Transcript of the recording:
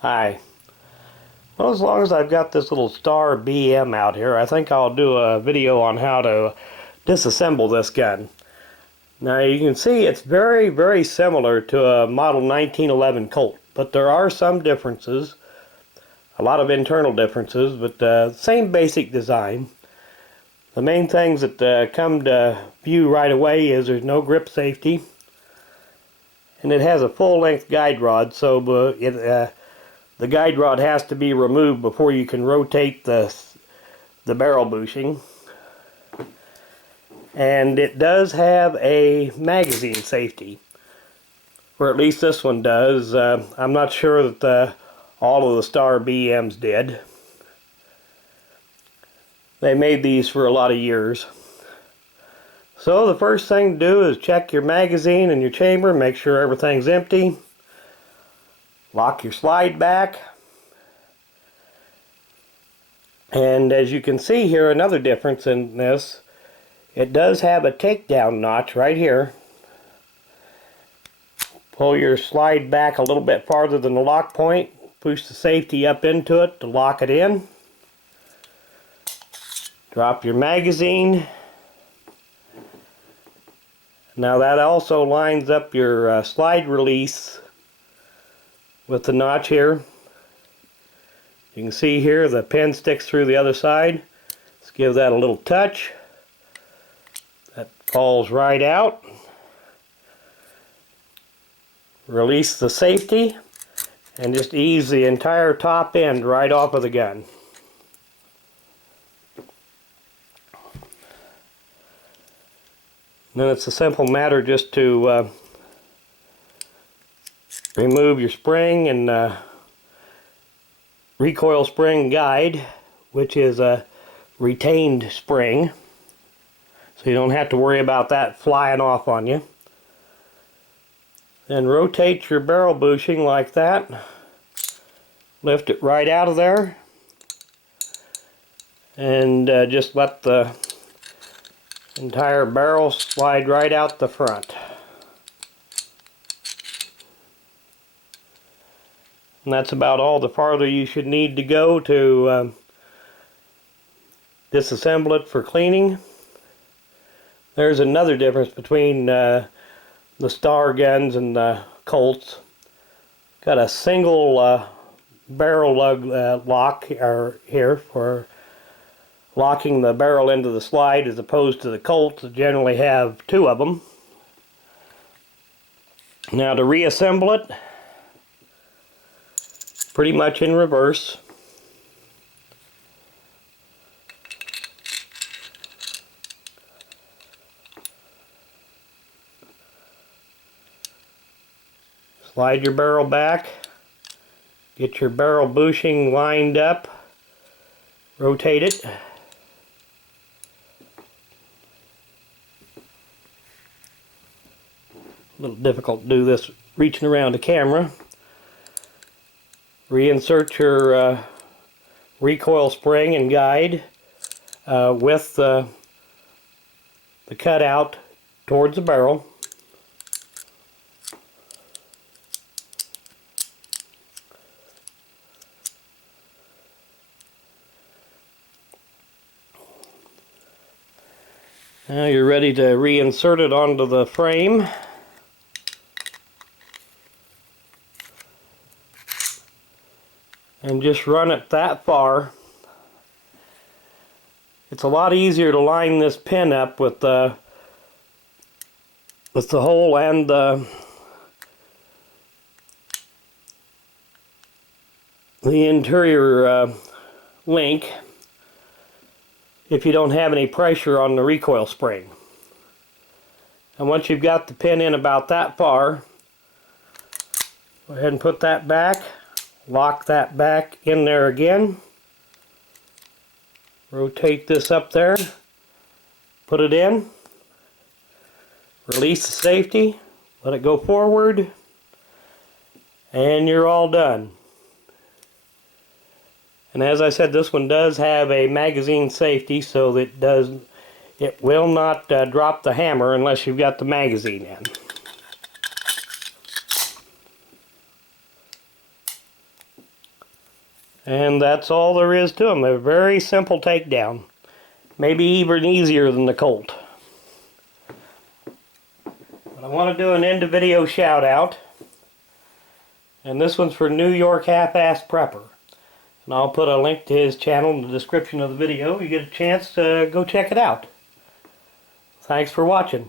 Hi. Well, as long as I've got this little star BM out here, I think I'll do a video on how to disassemble this gun. Now you can see it's very, very similar to a model 1911 Colt, but there are some differences, a lot of internal differences, but same basic design. The main things that come to view right away is there's no grip safety, and it has a full-length guide rod, so the guide rod has to be removed before you can rotate the barrel bushing. And it does have a magazine safety, or at least this one does. I'm not sure that all of the Star BMs did. They made these for a lot of years. So the first thing to do is check your magazine and your chamber, make sure everything's empty. Lock your slide back. And as you can see here, another difference in this, it does have a takedown notch right here. Pull your slide back a little bit farther than the lock point. Push the safety up into it to lock it in. Drop your magazine. Now that also lines up your slide release with the notch here. You can see here the pin sticks through the other side. Let's give that a little touch. That falls right out. Release the safety and just ease the entire top end right off of the gun. And then it's a simple matter just to remove your spring and recoil spring guide, which is a retained spring, so you don't have to worry about that flying off on you. Then rotate your barrel bushing like that. Lift it right out of there and just let the entire barrel slide right out the front. And that's about all the farther you should need to go to disassemble it for cleaning. There's another difference between the Star guns and the Colts. Got a single barrel lug lock here for locking the barrel into the slide, as opposed to the Colts that generally have two of them. Now to reassemble it, pretty much in reverse. Slide your barrel back, get your barrel bushing lined up, rotate it. A little difficult to do this reaching around the camera. Reinsert your recoil spring and guide with the cutout towards the barrel. Now you're ready to reinsert it onto the frame. And just run it that far. It's a lot easier to line this pin up with the hole and the interior link if you don't have any pressure on the recoil spring. And once you've got the pin in about that far, go ahead and put that back. Lock that back in there again. Rotate this up there. Put it in. Release the safety. Let it go forward. And you're all done. And as I said, this one does have a magazine safety, so that it will not drop the hammer unless you've got the magazine in. And that's all there is to them. A very simple takedown. Maybe even easier than the Colt. But I want to do an end of video shout out. And this one's for NYHalfassprepper. And I'll put a link to his channel in the description of the video. You get a chance to go check it out. Thanks for watching.